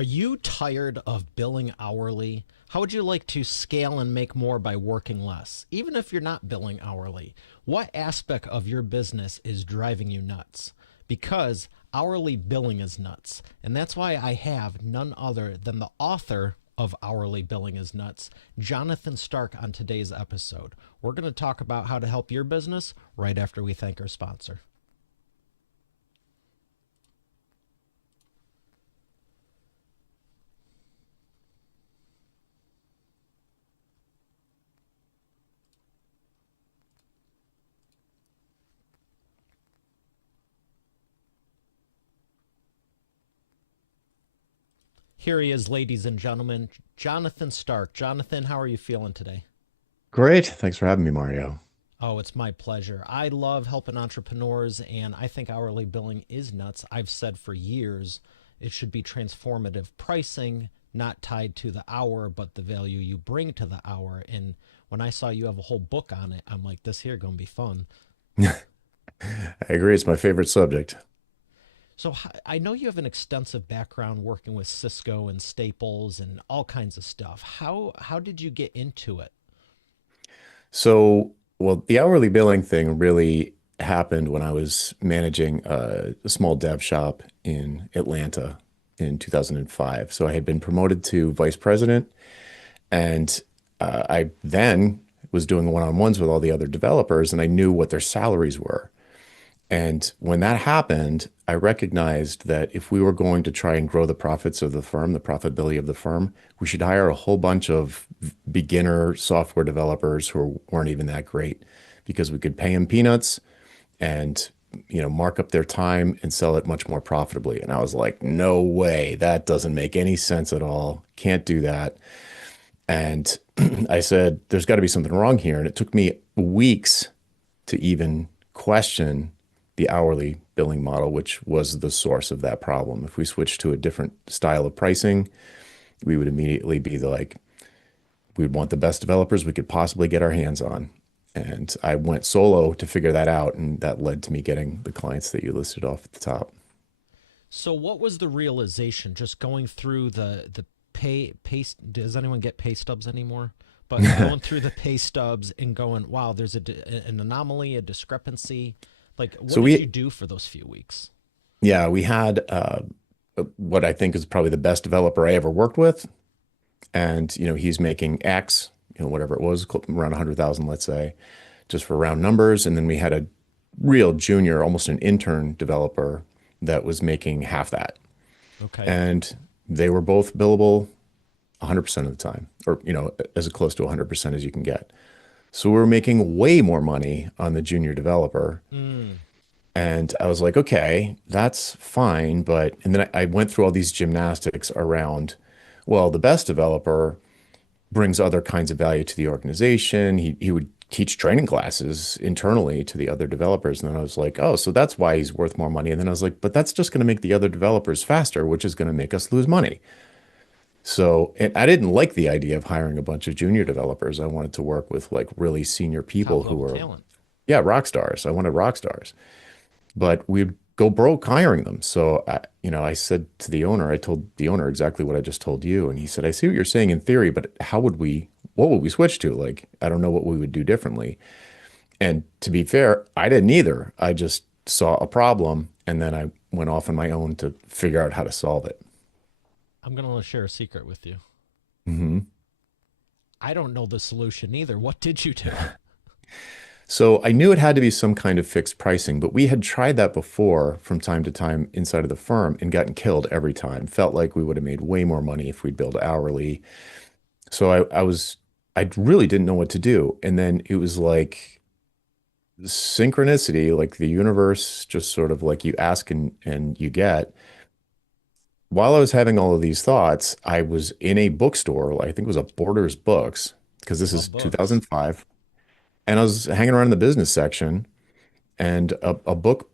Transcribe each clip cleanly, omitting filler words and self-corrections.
Are you tired of billing hourly? How would you like to scale and make more by working less? Even if you're not billing hourly, what aspect of your business is driving you nuts? Because hourly billing is nuts. And that's why I have none other than the author of Hourly Billing is Nuts, Jonathan Stark, on today's episode. We're going to talk about how to help your business right after we thank our sponsor. Here he is, ladies and gentlemen, Jonathan Stark. Jonathan, how are you feeling today? Great. Thanks for having me, Mario. Oh, it's my pleasure. I love helping entrepreneurs, and I think hourly billing is nuts. I've said for years it should be transformative pricing, not tied to the hour, but the value you bring to the hour. And when I saw you have a whole book on it, I'm like, this here gonna be fun. I agree. It's my favorite subject. So I know you have an extensive background working with Cisco and Staples and all kinds of stuff. How did you get into it? Well, the hourly billing thing really happened when I was managing a small dev shop in Atlanta in 2005. So I had been promoted to vice president, and I then was doing one-on-ones with all the other developers, and I knew what their salaries were. And when that happened, I recognized that if we were going to try and grow the profits of the firm, the profitability of the firm, we should hire a whole bunch of beginner software developers who weren't even that great because we could pay them peanuts and mark up their time and sell it much more profitably. And I was like, no way, that doesn't make any sense at all. Can't do that. And I said, there's got to be something wrong here. And it took me weeks to even question the hourly billing model, which was the source of that problem. If we switched to a different style of pricing, we would immediately be like, we'd want the best developers we could possibly get our hands on. And I went solo to figure that out, and that led to me getting the clients that you listed off at the top. So what was the realization just going through the pay does anyone get pay stubs anymore? But going through the pay stubs and going, wow, there's an anomaly, a discrepancy. Like, what So did you we, do for those few weeks? yeah, we had what I think is probably the best developer I ever worked with. And, he's making X, whatever it was, around 100,000, let's say, just for round numbers. And then we had a real junior, almost an intern developer that was making half that. Okay. And they were both billable 100% of the time, or, as close to 100% as you can get. So we were making way more money on the junior developer. Mm, And I was like, okay, that's fine. And then I went through all these gymnastics around, well, the best developer brings other kinds of value to the organization. He would teach training classes internally to the other developers. And then I was like, oh, so that's why he's worth more money. And then I was like, but that's just going to make the other developers faster, which is going to make us lose money. So and I didn't like the idea of hiring a bunch of junior developers. I wanted to work with like really senior people top who level were, talent. yeah, rock stars. I wanted rock stars, but we'd go broke hiring them. So I said to the owner, I told the owner exactly what I just told you. And he said, I see what you're saying in theory, but what would we switch to? Like, I don't know what we would do differently. And to be fair, I didn't either. I just saw a problem and then I went off on my own to figure out how to solve it. I'm gonna share a secret with you. hmm I don't know the solution either. What did you do? So I knew it had to be some kind of fixed pricing, but we had tried that before from time to time inside of the firm and gotten killed every time. Felt like we would have made way more money if we'd billed hourly. So I really didn't know what to do. And then it was like synchronicity, like the universe just sort of like you ask and you get. While I was having all of these thoughts, I was in a bookstore, I think it was a Borders Books, because this is Love books. 2005. And I was hanging around in the business section, and a book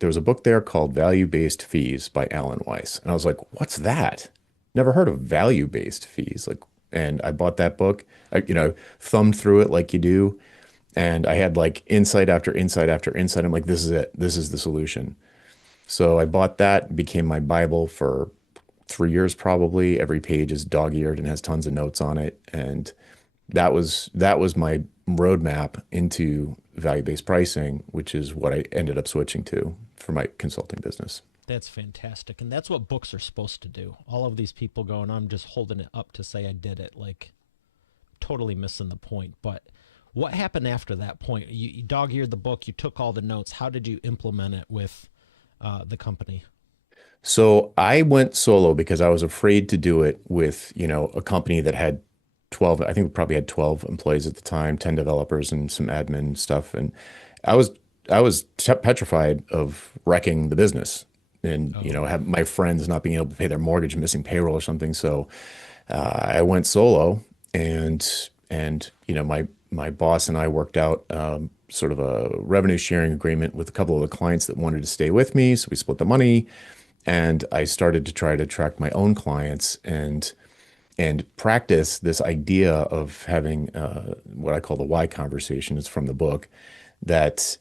there was a book there called Value-Based Fees by Alan Weiss. And I was like, what's that? Never heard of value-based fees. Like, and I bought that book, thumbed through it like you do. And I had like insight after insight after insight. I'm like, this is it. This is the solution. So I bought that, became my Bible for 3 years probably. Every page is dog-eared and has tons of notes on it. And that was my roadmap into value-based pricing, which is what I ended up switching to for my consulting business. That's fantastic. And that's what books are supposed to do. All of these people going, I'm just holding it up to say I did it, like totally missing the point. But what happened after that point? You dog-eared the book, you took all the notes. How did you implement it with the company? So I went solo because I was afraid to do it with, a company that had 12, I think we probably had 12 employees at the time, 10 developers and some admin stuff. And I was I was petrified of wrecking the business and, Oh, have my friends not being able to pay their mortgage, missing payroll or something. So I went solo and my boss and I worked out sort of a revenue sharing agreement with a couple of the clients that wanted to stay with me. So we split the money, and I started to try to attract my own clients and practice this idea of having what I call the why conversation. It's from the book that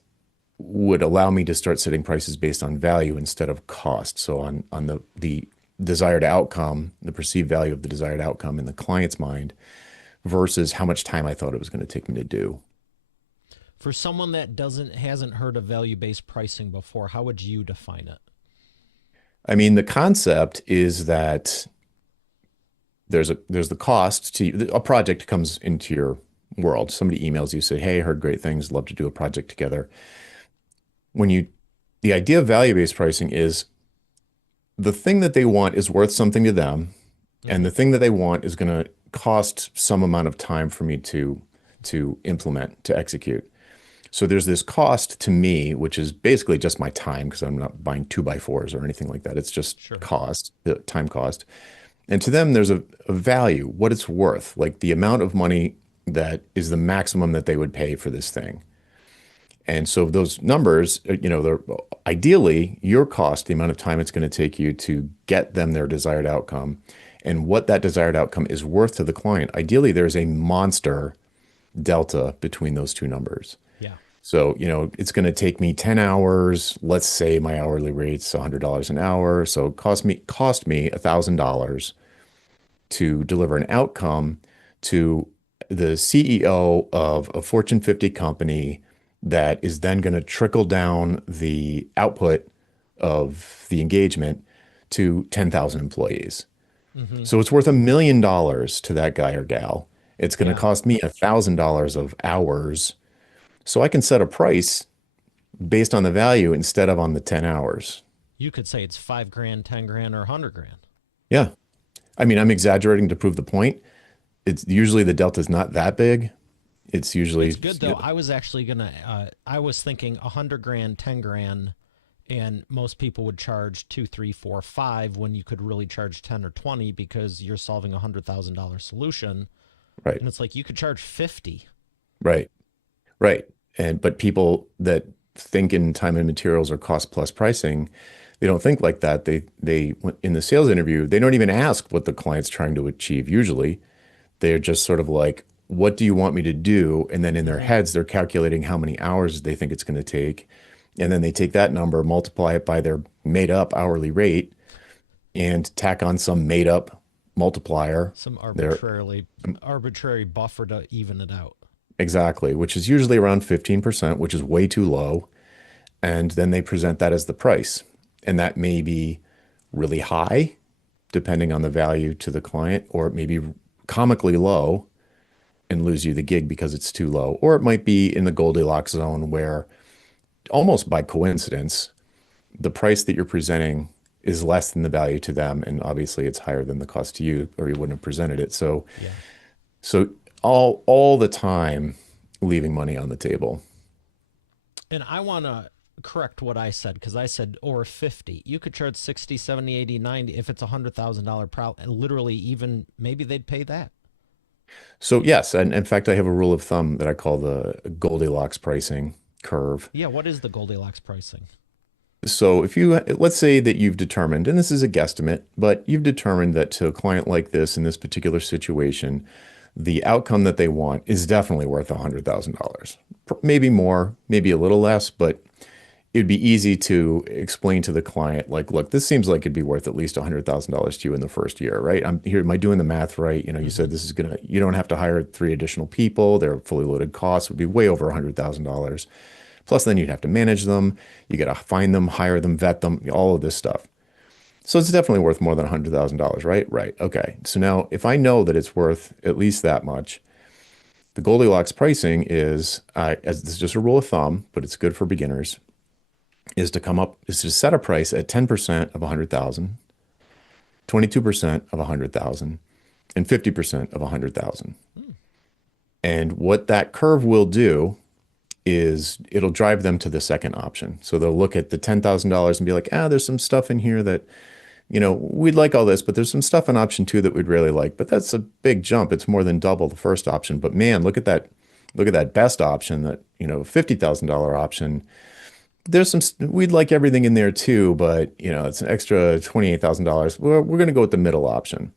would allow me to start setting prices based on value instead of cost. So on the desired outcome, the perceived value of the desired outcome in the client's mind versus how much time I thought it was going to take me to do. for someone that doesn't hasn't heard of value-based pricing before, how would you define it? I mean, the concept is that there's the cost to a project comes into your world. Somebody emails you, say, "Hey, I heard great things, love to do a project together." When you The idea of value-based pricing is the thing that they want is worth something to them, and Mm-hmm. the thing that they want is going to cost some amount of time for me to implement, to execute. So there's this cost to me, which is basically just my time because I'm not buying two by fours or anything like that. It's just Sure. cost, the time cost. And to them, there's a value, what it's worth, like the amount of money that is the maximum that they would pay for this thing. And so those numbers, they're ideally your cost, the amount of time it's going to take you to get them their desired outcome, and what that desired outcome is worth to the client. Ideally, there's a monster delta between those two numbers. Yeah. So, it's going to take me 10 hours. Let's say my hourly rate's $100 an hour. So it cost me $1,000 to deliver an outcome to the CEO of a Fortune 50 company that is then going to trickle down the output of the engagement to 10,000 employees. Mm-hmm. So it's worth $1 million to that guy or gal. It's going to Yeah. cost me $1,000 of hours. So I can set a price based on the value instead of on the 10 hours. You could say it's 5 grand, 10 grand, or 100 grand. Yeah. I mean, I'm exaggerating to prove the point. It's usually the delta is not that big. It's usually, It's good though. I was actually gonna. I was thinking 100 grand, 10 grand, and most people would charge two, three, four, five when you could really charge 10 or 20 because you're solving $100,000 solution. right, And it's like you could charge 50. right, right. But people that think in time and materials or cost plus pricing, they don't think like that. They in the sales interview, they don't even ask what the client's trying to achieve. Usually, they're just sort of like, "What do you want me to do?" And then in their Mm-hmm. heads, they're calculating how many hours they think it's going to take, and then they take that number, multiply it by their made up hourly rate, and tack on some made up multiplier. Some There, arbitrary buffer to even it out. exactly, which is usually around 15%, which is way too low. And then they present that as the price. And that may be really high, depending on the value to the client, or it may be comically low and lose you the gig because it's too low. Or it might be in the Goldilocks zone where almost by coincidence, the price that you're presenting is less than the value to them. And obviously it's higher than the cost to you, or you wouldn't have presented it. So Yeah. so all the time leaving money on the table. And I want to correct what I said because I said or 50. You could charge 60, 70, 80, 90 if it's $100,000 problem. And literally, even maybe they'd pay that. So yes, and in fact, I have a rule of thumb that I call the Goldilocks pricing curve. Yeah. What is the Goldilocks pricing? So if let's say that you've determined, and this is a guesstimate, but you've determined that to a client like this in this particular situation, the outcome that they want is definitely worth $100,000. Maybe more, maybe a little less, but it'd be easy to explain to the client, like, look, this seems like it'd be worth at least $100,000 to you in the first year, right? I'm here. Am I doing the math right? You Hmm. said this is you don't have to hire three additional people. Their fully loaded costs would be way over $100,000. Plus, then you'd have to manage them. You got to find them, hire them, vet them, all of this stuff. So it's definitely worth more than $100,000, right? Right. Okay. So now, if I know that it's worth at least that much, the Goldilocks pricing is, as this is just a rule of thumb, but it's good for beginners, is to set a price at 10% of 100,000, 22% of 100,000, and 50% of 100,000. And what that curve will do is it'll drive them to the second option. So they'll look at the $10,000 and be like, there's some stuff in here that, we'd like all this, but there's some stuff in option two that we'd really like. But that's a big jump. It's more than double the first option. But man, look at that best option, that, $50,000 option. There's we'd like everything in there too, but it's an extra $28,000. We're going to go with the middle option.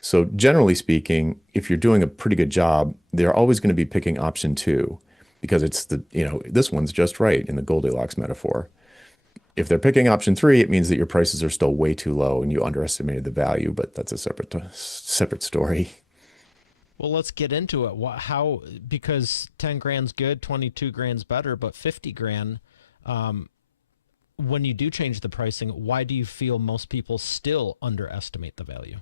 So generally speaking, if you're doing a pretty good job, they're always going to be picking option two because it's this one's just right in the Goldilocks metaphor. If they're picking option three, it means that your prices are still way too low and you underestimated the value, but that's a separate story. Well, let's get into it. How, because 10 grand's good, 22 grand's better, but 50 grand, um, when you do change the pricing, why do you feel most people still underestimate the value?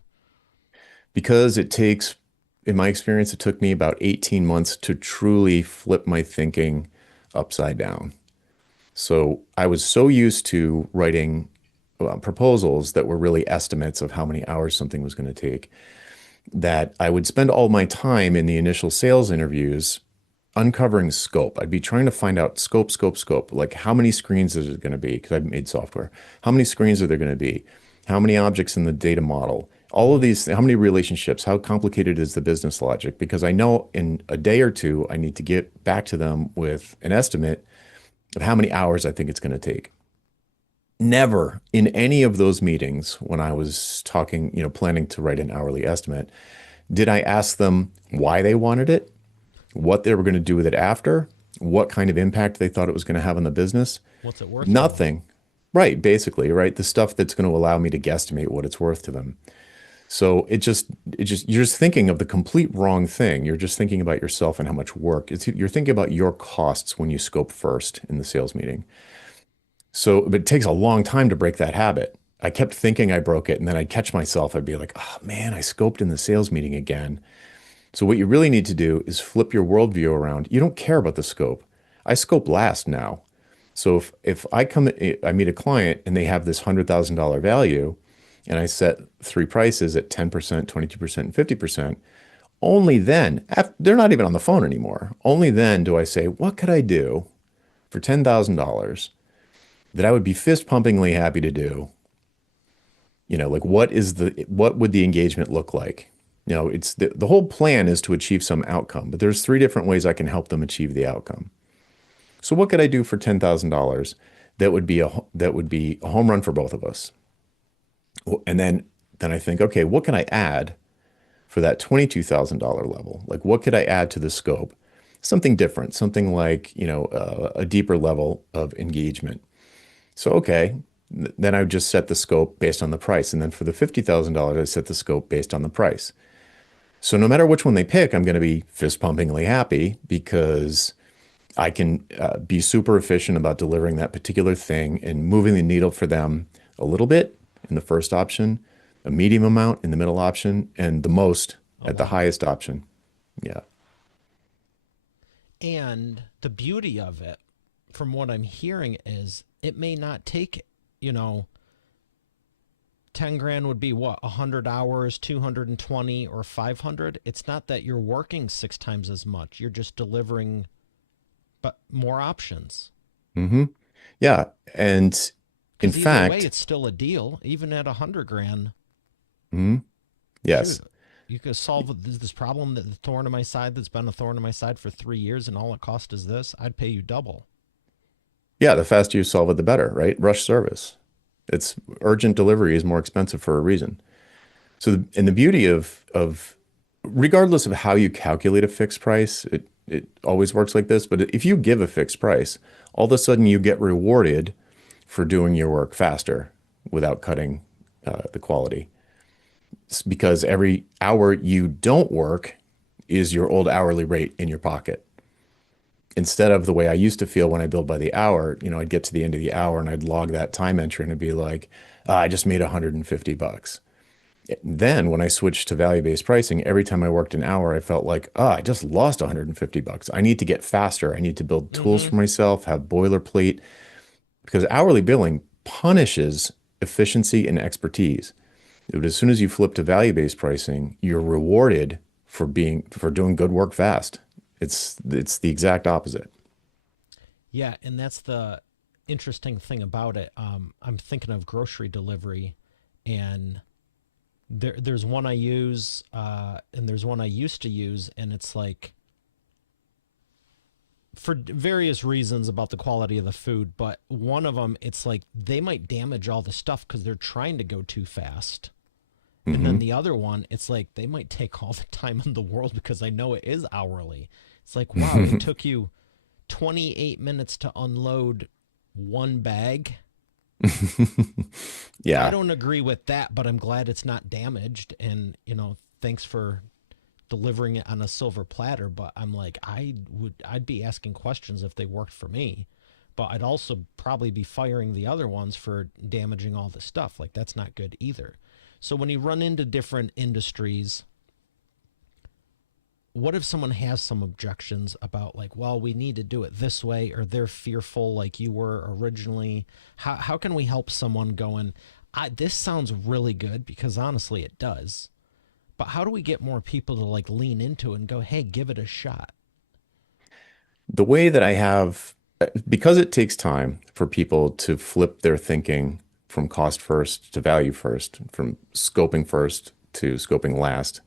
Because in my experience, it took me about 18 months to truly flip my thinking upside down. So I was so used to writing proposals that were really estimates of how many hours something was going to take that I would spend all my time in the initial sales interviews uncovering scope. I'd be trying to find out scope. Like how many screens is it going to be? Because I've made software. How many screens are there going to be? How many objects in the data model? All of Hmm. these, how many relationships? How complicated is the business logic? Because I know in a day or two, I need to get back to them with an estimate of how many hours I think it's going to take. Never in any of those meetings when I was talking, planning to write an hourly estimate, did I ask them why they wanted it, what they were going to do with it after, what kind of impact they thought it was going to have on the business. What's it worth to them? Nothing. Right, basically, right? The stuff that's going to allow me to guesstimate what it's worth to them. So you're just thinking of the complete wrong thing. You're just thinking about yourself and how much work. You're thinking about your costs when you scope first in the sales meeting. So, but it takes a long time to break that habit. I kept thinking I broke it, and then I'd catch myself. I'd be like, oh man, I scoped in the sales meeting again. So what you really need to do is flip your worldview around. You don't care about the scope. I scope last now. So if I meet a client and they have this $100,000 value, and I set three prices at 10%, 22%, and 50%, only then, they're not even on the phone anymore. Only then do I say, what could I do for $10,000 that I would be fist pumpingly happy to do? Like what would the engagement look like? It's the whole plan is to achieve some outcome, but there's three different ways I can help them achieve the outcome. So what could I do for $10,000 that would be a home run for both of us? And then I think, okay, what can I add for that $22,000 level? Like what could I add to the scope? Something different, something like, a deeper level of engagement. So, okay, then I would just set the scope based on the price. And then for the $50,000, I set the scope based on the price. So no matter which one they pick, I'm going to be fist pumpingly happy because I can be super efficient about delivering that particular thing and moving the needle for them a little bit in the first option, a medium amount in the middle option, and the most A at the lot. highest option. Yeah. And the beauty of it, from what I'm hearing, is it may not take, you know, 10 grand would be what, 100 hours, 220 or 500. It's not that you're working six times as much. You're just delivering but more options. hmm Yeah. And in Because either way, fact, it's still a deal. Even at 100 grand, mhm, shoot, yes. you could solve this problem, that the thorn in my side that's been a thorn in my side for 3 years, and all it cost is this. I'd pay you double. Yeah, the faster you solve it, the better, right? Rush service. It's urgent delivery is more expensive for a reason. So, and the beauty of regardless of how you calculate a fixed price, it always works like this, but if you give a fixed price, all of a sudden you get rewarded for doing your work faster without cutting the quality. It's because every hour you don't work is your old hourly rate in your pocket. Instead of the way I used to feel when I billed by the hour, I'd get to the end of the hour and I'd log that time entry and it'd be like, I just made $150. Then when I switched to value-based pricing, every time I worked an hour, I felt like, I just lost $150. I need to get faster. I need to build tools Mm-hmm. for myself, have boilerplate, because hourly billing punishes efficiency and expertise. But as soon as you flip to value-based pricing, you're rewarded for doing good work fast. It's the exact opposite. Yeah, and that's the interesting thing about it. I'm thinking of grocery delivery, and there's one I use, and there's one I used to use, and it's like for various reasons about the quality of the food, but one of them, it's like they might damage all the stuff because they're trying to go too fast. And then Hmm. the other one, it's like they might take all the time in the world because I know it is hourly. It's like, wow, it took you 28 minutes to unload one bag. I Yeah. don't agree with that, but I'm glad it's not damaged. And, thanks for delivering it on a silver platter. But I'm like, I'd be asking questions if they worked for me. But I'd also probably be firing the other ones for damaging all the stuff. Like, that's not good either. So when you run into different industries, what if someone has some objections about, like, well, we need to do it this way, or they're fearful like you were originally? How can we help someone going, this sounds really good, because honestly it does, but how do we get more people to like lean into it and go, hey, give it a shot? The way that I have, because it takes time for people to flip their thinking from cost first to value first, from scoping first to scoping last,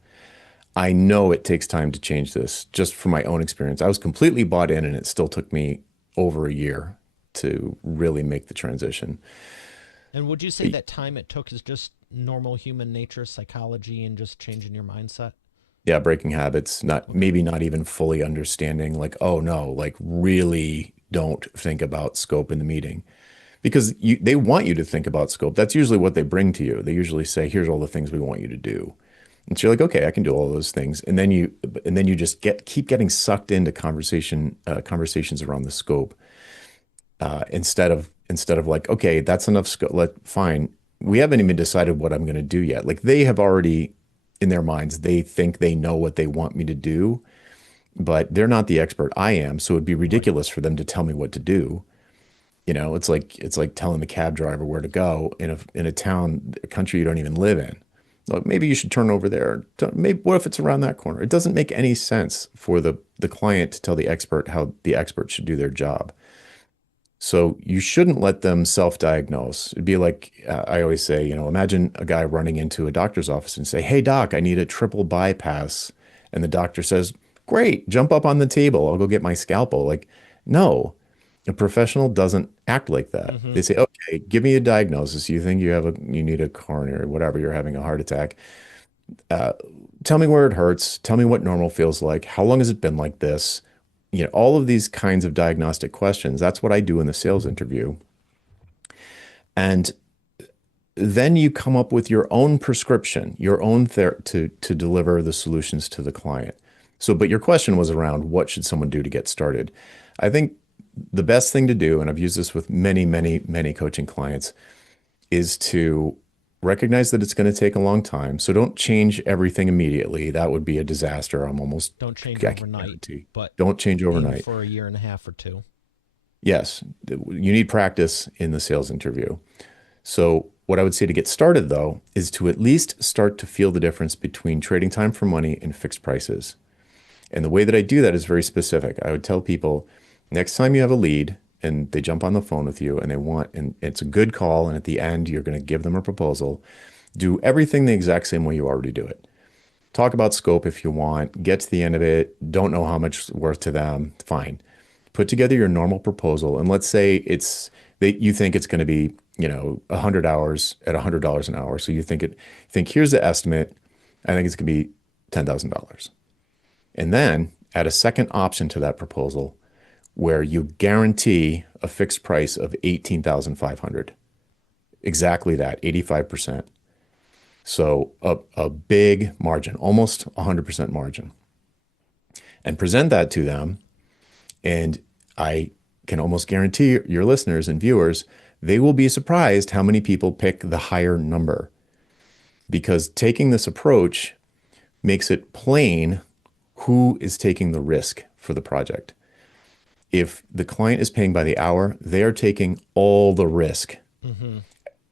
I know it takes time to change this just from my own experience. I was completely bought in, and it still took me over a year to really make the transition. And would you say that time it took is just normal human nature, psychology, and just changing your mindset? Yeah, breaking habits, not Okay. maybe not even fully understanding, like, oh no, like really don't think about scope in the meeting. Because they want you to think about scope. That's usually what they bring to you. They usually say, here's all the things we want you to do. And so you're like, okay, I can do all those things. And then you just keep getting sucked into conversations around the scope, instead of like, okay, that's enough scope. Fine. We haven't even decided what I'm going to do yet. Like they have already in their minds, they think they know what they want me to do, but they're not the expert I am. So it'd be Right. ridiculous for them to tell me what to do. It's like telling the cab driver where to go in a town, a country you don't even live in. Like maybe you should turn over there. Maybe what if it's around that corner? It doesn't make any sense for the client to tell the expert how the expert should do their job. So you shouldn't let them self-diagnose. It'd be like I always say, imagine a guy running into a doctor's office and say, "Hey doc, I need a triple bypass." And the doctor says, "Great, jump up on the table. I'll go get my scalpel." Like, no, a professional doesn't act like that. Mm-hmm. They say, "Okay, give me a diagnosis. You think you need a coronary, whatever, you're having a heart attack. Uh, Tell me where it hurts. Tell me what normal feels like. How long has it been like this?" All of these kinds of diagnostic questions. That's what I do in the sales interview. And then you come up with your own prescription, your own to deliver the solutions to the client. So, but your question was around what should someone do to get started? I think the best thing to do, and I've used this with many, many, many coaching clients, is to recognize that it's going to take a long time. So don't change everything immediately. That would be a disaster. Don't change I can overnight, guarantee. but Don't change aim overnight. for a year and a half or two. Yes, you need practice in the sales interview. So, what I would say to get started though is to at least start to feel the difference between trading time for money and fixed prices. And the way that I do that is very specific. I would tell people next time you have a lead and they jump on the phone with you and and it's a good call, and at the end, you're going to give them a proposal, do everything the exact same way you already do it. Talk about scope if you want, get to the end of it, don't know how much it's worth to them, fine. Put together your normal proposal, and let's say you think it's going to be, 100 hours at $100 an hour. So you think here's the estimate. I think it's going to be $10,000. And then add a second option to that proposal where you guarantee a fixed price of 18,500. Exactly that, 85%. So a big margin, almost 100% margin. And present that to them. And I can almost guarantee your listeners and viewers, they will be surprised how many people pick the higher number. Because taking this approach makes it plain who is taking the risk for the project. If the client is paying by the hour, they are taking all the risk. Mm-hmm.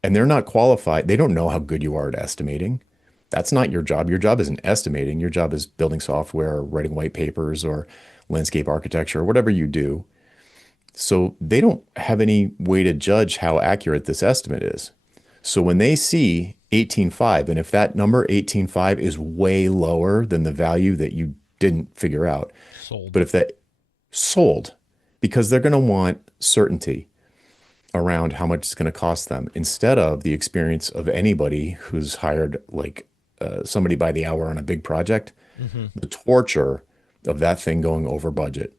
And they're not qualified. They don't know how good you are at estimating. That's not your job. Your job isn't estimating. Your job is building software, or writing white papers, or landscape architecture, or whatever you do. So they don't have any way to judge how accurate this estimate is. So when they see 18.5, and if that number 18.5 is way lower than the value that you didn't figure out, Sold. but if that sold, because they're going to want certainty around how much it's going to cost them instead of the experience of anybody who's hired like somebody by the hour on a big project, Mm-hmm. the torture of that thing going over budget.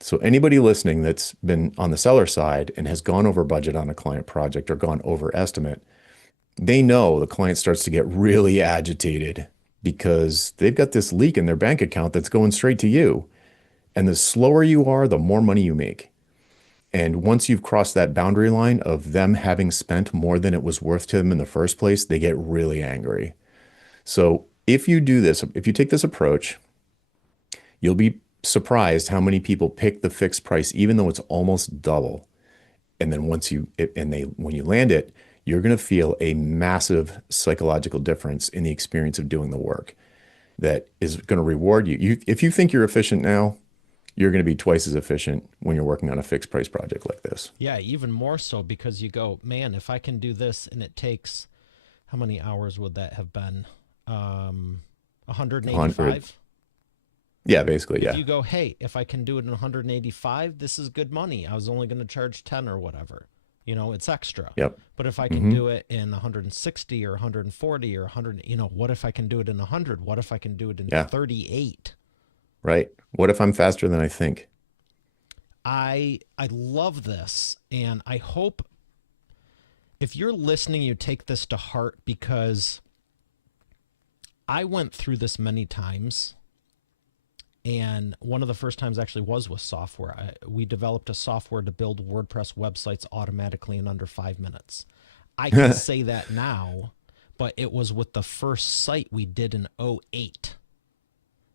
So anybody listening that's been on the seller side and has gone over budget on a client project or gone over estimate, they know the client starts to get really agitated because they've got this leak in their bank account that's going straight to you. And the slower you are, the more money you make. And once you've crossed that boundary line of them having spent more than it was worth to them in the first place, they get really angry. So if you do this, if you take this approach, you'll be surprised how many people pick the fixed price, even though it's almost double. And then when you land it, you're going to feel a massive psychological difference in the experience of doing the work that is going to reward you. If you think you're efficient now, you're going to be twice as efficient when you're working on a fixed price project like this. Yeah, even more so because you go, man, if I can do this and it takes, how many hours would that have been? 185? Yeah, basically, If yeah. you go, hey, if I can do it in 185, this is good money. I was only going to charge 10 or whatever. It's extra. Yep. But if I can Hmm. do it in 160 or 140 or 100, what if I can do it in 100? What if I can do it in Yeah, 38? right. What if I'm faster than I think? I love this, and I hope if you're listening, you take this to heart because I went through this many times. And one of the first times actually was with software. We developed a software to build WordPress websites automatically in under 5 minutes. I can say that now, but it was with the first site we did in '08.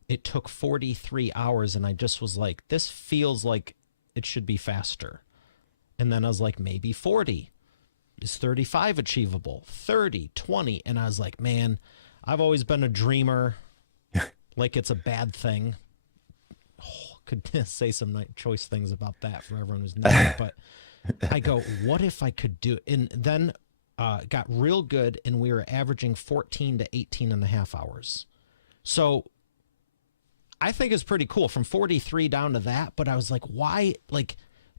It took 43 hours, and I just was like, this feels like it should be faster. And then I was like, maybe 40. Is 35 achievable? 30, 20. And I was like, man, I've always been a dreamer. Like it's a bad thing. Could say some nice choice things about that for everyone who's not, but I go, what if I could do it? And then got real good, and we were averaging 14 to 18 and a half hours. So I think it's pretty cool from 43 down to that, but I was like, why? Like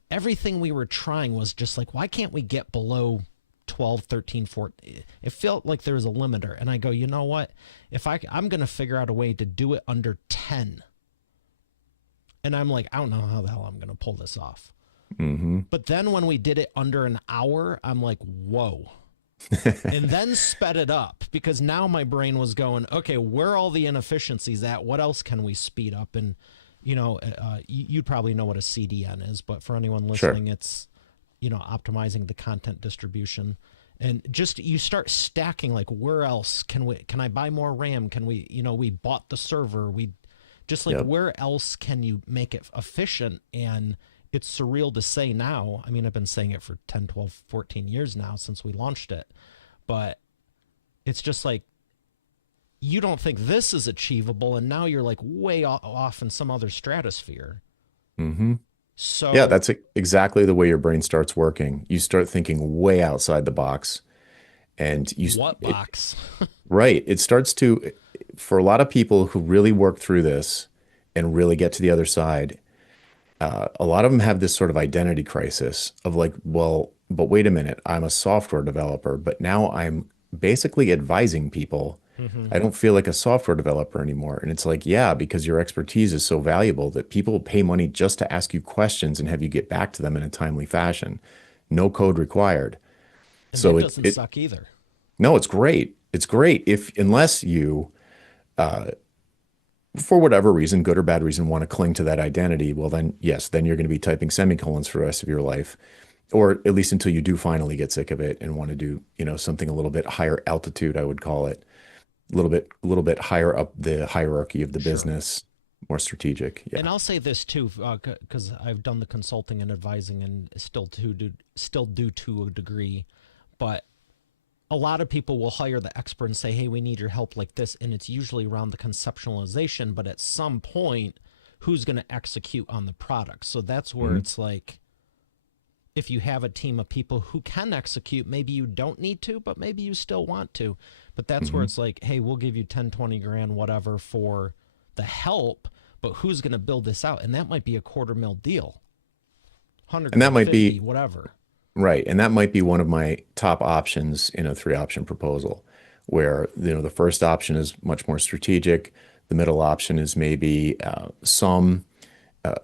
everything we were trying was just like, why can't we get below 12, 13, 14? It felt like there was a limiter. And I go, you know what? If I'm going to figure out a way to do it under 10. And I'm like, I don't know how the hell I'm going to pull this off. Hmm. But then when we did it under an hour, I'm like, whoa. And then sped it up because now my brain was going, okay, where are all the inefficiencies at? What else can we speed up? And, you'd probably know what a CDN is, but for anyone Sure. listening, it's, optimizing the content distribution. And just you start stacking like where else can I buy more RAM? Can we, we bought the server. We just like Yep. where else can you make it efficient? And it's surreal to say now. I mean, I've been saying it for 10, 12, 14 years now since we launched it. But it's just like you don't think this is achievable, and now you're like way off in some other stratosphere. Hmm. Yeah, So that's exactly the way your brain starts working. You start thinking way outside the box, and what box? right. It starts to, for a lot of people who really work through this and really get to the other side, a lot of them have this sort of identity crisis of like, well, but wait a minute, I'm a software developer, but now I'm basically advising people Hmm. I don't feel like a software developer anymore. And it's like, yeah, because your expertise is so valuable that people pay money just to ask you questions and have you get back to them in a timely fashion. No code required. And So that it doesn't it suck either. no, it's great. It's great if unless you for whatever reason, good or bad reason, want to cling to that identity, well then yes, then you're going to be typing semicolons for the rest of your life. Or at least until you do finally get sick of it and want to do, something a little bit higher altitude, I would call it. A little bit higher up the hierarchy of the Sure. business, more strategic. Yeah. And I'll say this too, because I've done the consulting and advising, and still do to a degree. But a lot of people will hire the expert and say, "Hey, we need your help like this," and it's usually around the conceptualization. But at some point, who's going to execute on the product? So that's where Mhm. it's like, if you have a team of people who can execute, maybe you don't need to, but maybe you still want to. But that's where Mhm. it's like, hey, we'll give you 10, 20 grand, whatever, for the help, but who's going to build this out? And that might be a quarter mil deal, 100 And that grand, might 50, be whatever. right. And that might be one of my top options in a three option proposal, where, the first option is much more strategic. The middle option is maybe some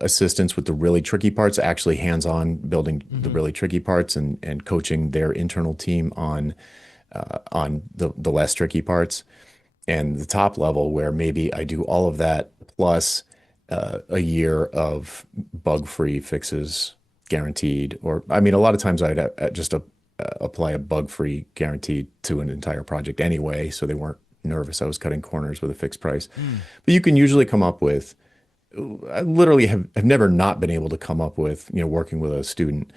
assistance with the really tricky parts, actually hands-on building the Hmm. really tricky parts and coaching their internal team on the less tricky parts. And the top level where maybe I do all of that plus a year of bug-free fixes guaranteed. Or I mean, a lot of times I'd just apply a bug-free guarantee to an entire project anyway, so they weren't nervous I was cutting corners with a fixed price. Mm. But you can usually come up with I literally have never not been able to come up with, working with a student,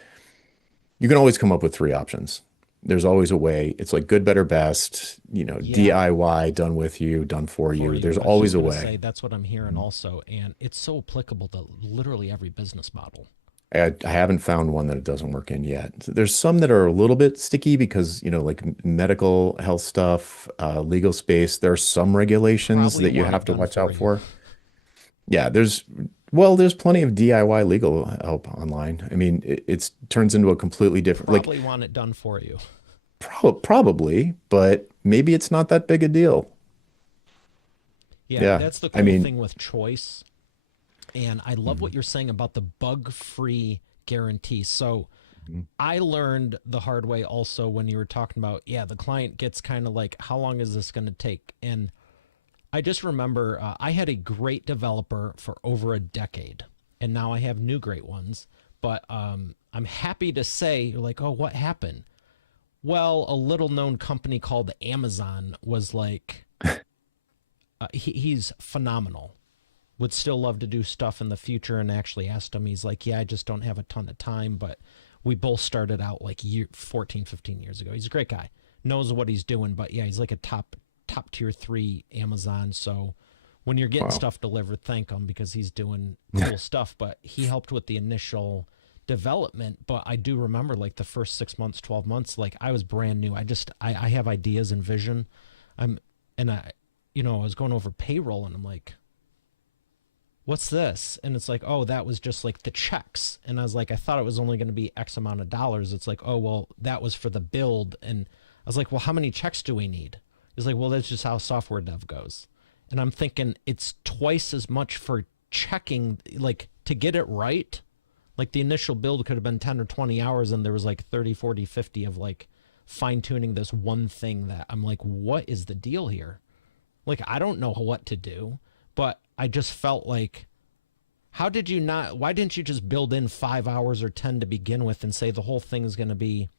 you can always come up with three options. There's always a way. It's like good, better, best, Yeah, DIY, done with you, done for for you. you. There's I was always just a going to say way. that's what I'm hearing Mhm. also. And it's so applicable to literally every business model. I haven't found one that it doesn't work in yet. There's some that are a little bit sticky because, like medical health stuff, legal space, there are some regulations Probably that you want have it to done watch for out you. for. Yeah, there's plenty of DIY legal help online. I mean, it turns into a completely different, like Probably want it done for you. probably, but maybe it's not that big a deal. Yeah, Yeah. that's the I cool mean, thing with choice. And I love mhm, what you're saying about the bug free guarantee. So mhm. I learned the hard way also when you were talking about, yeah, the client gets kind of like, how long is this going to take? And I just remember I had a great developer for over a decade, and now I have new great ones. But I'm happy to say, you're like, oh, what happened? Well, a little known company called Amazon was like, he's phenomenal, would still love to do stuff in the future, and actually asked him, he's like, yeah, I just don't have a ton of time. But we both started out like 14, 15 years ago. He's a great guy, knows what he's doing. But yeah, he's like a top tier 3 Amazon. So when you're getting Wow. stuff delivered, thank him, because he's doing cool stuff. But he helped with the initial development. But I do remember like the first 6 months, 12 months, like I was brand new. I have ideas and vision. I'm and I was going over payroll, and I'm like, what's this? And it's like, oh, that was just like the checks. And I was like, I thought it was only going to be X amount of dollars. It's like, oh, well, that was for the build. And I was like, well, how many checks do we need? He's like, well, that's just how software dev goes. And I'm thinking it's twice as much for checking, like to get it right. Like the initial build could have been 10 or 20 hours, and there was like 30, 40, 50 of like fine tuning this one thing that I'm like, what is the deal here? Like, I don't know what to do, but I just felt like, how did you not, why didn't you just build in 5 hours or 10 to begin with and say the whole thing is going to be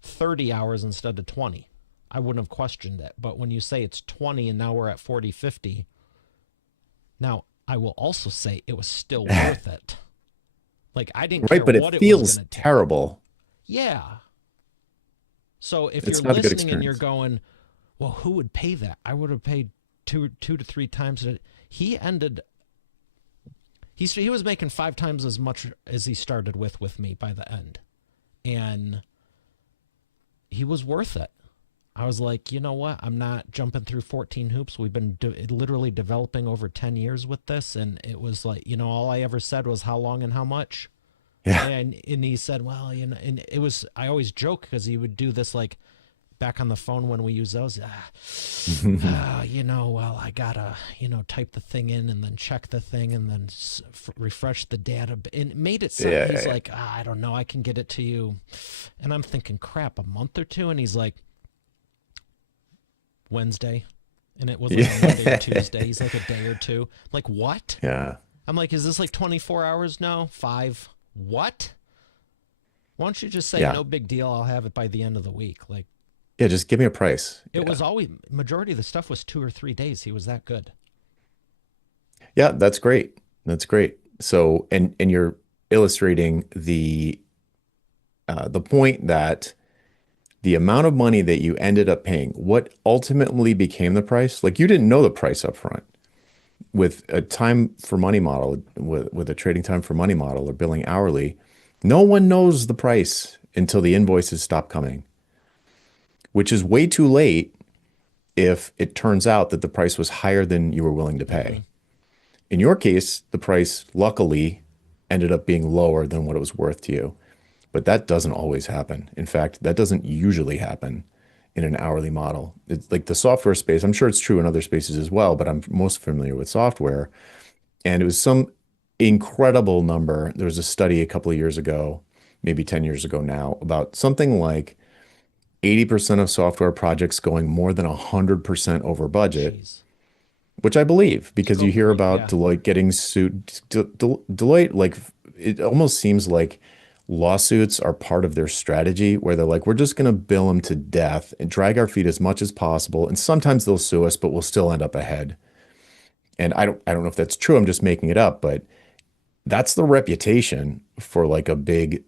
30 hours instead of 20? I wouldn't have questioned it. But when you say it's 20 and now we're at 40, 50, now I will also say it was still worth it. Like, I didn't care Right, but it what it was going feels to take. terrible. Yeah. So if you're It's not a good listening and you're experience. going, well, who would pay that? I would have paid two to three times it. He ended he was making 5 times as much as he started with me by the end, and he was worth it. I was like, you know what? I'm not jumping through 14 hoops. We've been literally developing over 10 years with this, and it was like, all I ever said was how long and how much. Yeah. And he said, well, and it was, I always joke because he would do this like back on the phone when we use those. Well, I gotta, type the thing in and then check the thing and then refresh the data. And it made it sound, Yeah, he's yeah, like, I don't know, I can get it to you. And I'm thinking, crap, a month or two? And he's like, Wednesday. And it was like a Monday or yeah. Tuesday. He's like, a day or two. I'm like, what? Yeah. I'm like, is this like 24 hours? No, 5. What? Why don't you just say, Yeah. no big deal, I'll have it by the end of the week? Like, Yeah, just give me a price. it Yeah. was always, majority of the stuff was 2 or 3 days. He was that good. Yeah, that's great. That's great. So, and you're illustrating the point that the amount of money that you ended up paying, what ultimately became the price, like you didn't know the price up front. With a time for money model, with a trading time for money model or billing hourly, no one knows the price until the invoices stop coming, which is way too late if it turns out that the price was higher than you were willing to Mm-hmm. pay. In your case, the price luckily ended up being lower than what it was worth to you. But that doesn't always happen. In fact, that doesn't usually happen in an hourly model. It's like the software space. I'm sure it's true in other spaces as well, but I'm most familiar with software. And it was some incredible number. There was a study a couple of years ago, maybe 10 years ago now, about something like 80% of software projects going more than 100% over budget, Jeez. which I believe because you hear Scope creep, about yeah. Deloitte getting sued. Deloitte, like, it almost seems like lawsuits are part of their strategy where they're like, we're just going to bill them to death and drag our feet as much as possible. And sometimes they'll sue us, but we'll still end up ahead. And I don't know if that's true. I'm just making it up, but that's the reputation for like a big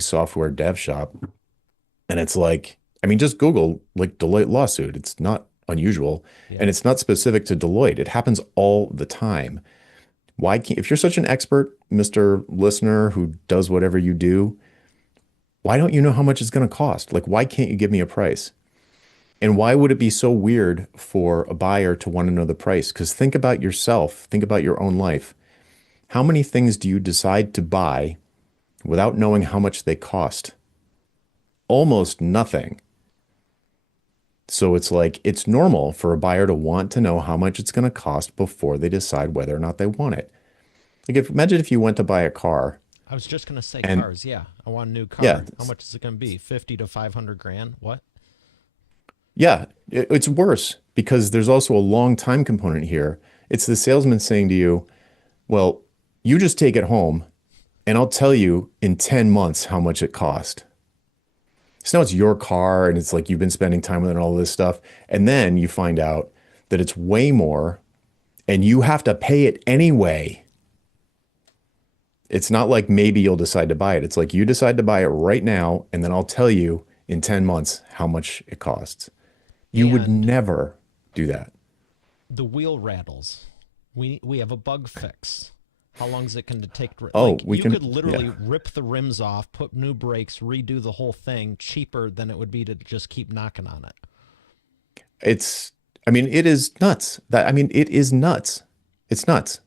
software dev shop. And it's like, I mean, just Google like Deloitte lawsuit. It's not unusual and Yeah. it's not specific to Deloitte. It happens all the time. Why can't, if you're such an expert, Mr. Listener, who does whatever you do, why don't you know how much it's going to cost? Like, why can't you give me a price? And why would it be so weird for a buyer to want to know the price? Because think about yourself, think about your own life. How many things do you decide to buy without knowing how much they cost? Almost nothing. So it's like, it's normal for a buyer to want to know how much it's going to cost before they decide whether or not they want it. Like, imagine if you went to buy a car I was just going to say and cars. Yeah. I want a new yeah, car. How much is it going to be? 50 to 500 grand? What? yeah, it's worse because there's also a long time component here. It's the salesman saying to you, well, you just take it home and I'll tell you in 10 months how much it cost. So now it's your car and it's like you've been spending time with it and all this stuff. And then you find out that it's way more and you have to pay it anyway. It's not like maybe you'll decide to buy it. It's like you decide to buy it right now and then I'll tell you in 10 months how much it costs. You would And never do that. the wheel rattles. We have a bug fix. How long is it going to take? Oh, Like, we you could can, literally yeah. rip the rims off, put new brakes, redo the whole thing cheaper than it would be to just keep knocking on it. It's, I mean, it is nuts. I mean, it is nuts. It's nuts.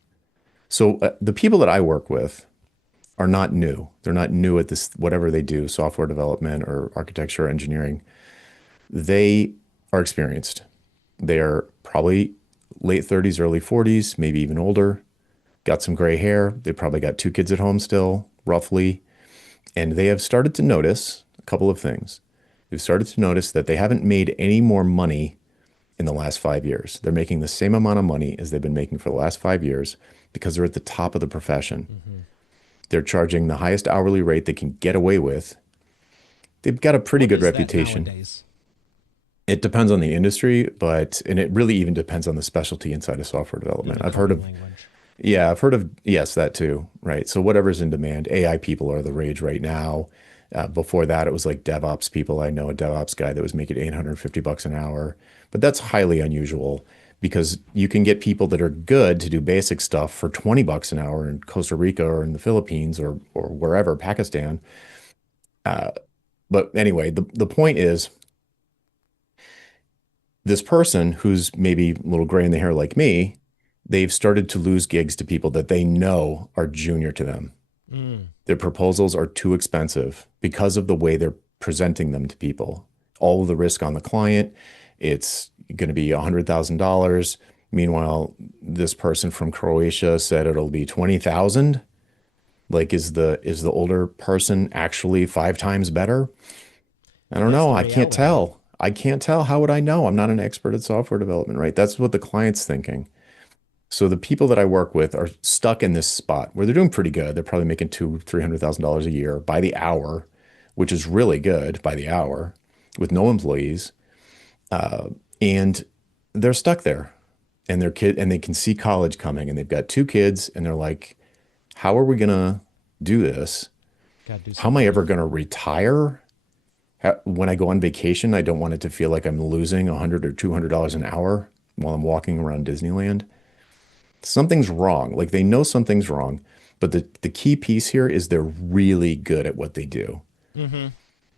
So the people that I work with are not new. They're not new at this, whatever they do, software development or architecture or engineering. They are experienced. They are probably late 30s, early 40s, maybe even older, got some gray hair. They probably got two kids at home still, roughly. And they have started to notice a couple of things. They've started to notice that they haven't made any more money in the last 5 years. They're making the same amount of money as they've been making for the last 5 years because they're at the top of the profession. Hmm. They're charging the highest hourly rate they can get away with. They've got a pretty What good is that reputation. nowadays? It depends on the industry, and it really even depends on the specialty inside of software Yeah, development. the I've heard coding of, language. yeah, I've heard of, yes, that too, right? So whatever's in demand, AI people are the rage right now. Before that, it was like DevOps people. I know a DevOps guy that was making 850 bucks an hour, but that's highly unusual because you can get people that are good to do basic stuff for 20 bucks an hour in Costa Rica or in the Philippines or wherever, Pakistan. Uh, but anyway, the point is this person who's maybe a little gray in the hair like me, they've started to lose gigs to people that they know are junior to them. Mm. Their proposals are too expensive because of the way they're presenting them to people. all of the risk on the client. It's going to be $100,000. Meanwhile, this person from Croatia said it'll be 20,000. Like, is the older person actually 5 times better? I Well, don't that's know. the I can't reality. tell. I can't tell. How would I know? I'm not an expert at software development, right? That's what the client's thinking. So the people that I work with are stuck in this spot where they're doing pretty good. They're probably making two, $300,000 a year by the hour, which is really good by the hour with no employees. And they're stuck there. And their kid and they can see college coming and they've got 2 kids and they're like, how are we gonna do this? Got to do How am I something ever now. gonna retire? When I go on vacation, I don't want it to feel like I'm losing 100 or $200 an hour while I'm walking around Disneyland. Something's wrong. Like they know something's wrong, but the key piece here is they're really good at what they do. Hmm.